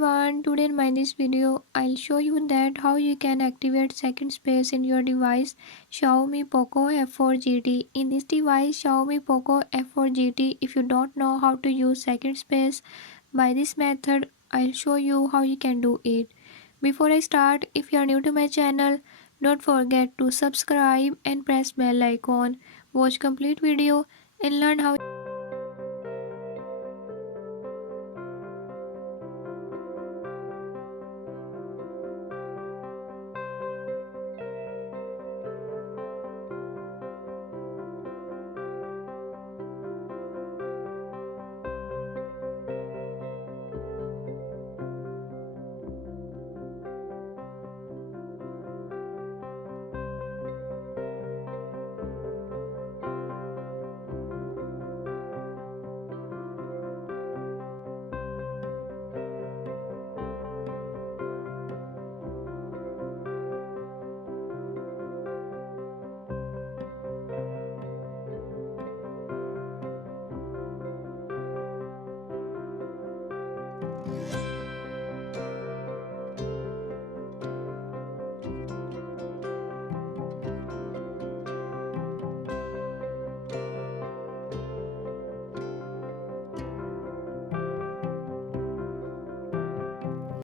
everyone, today in this video I'll show you that how you can activate second space in your device Xiaomi POCO F4 GT. In this device Xiaomi POCO F4 GT, if you don't know how to use second space by this method, I'll show you how you can do it. Before I start, if you are new to my channel, don't forget to subscribe and press bell icon. Watch complete video and learn how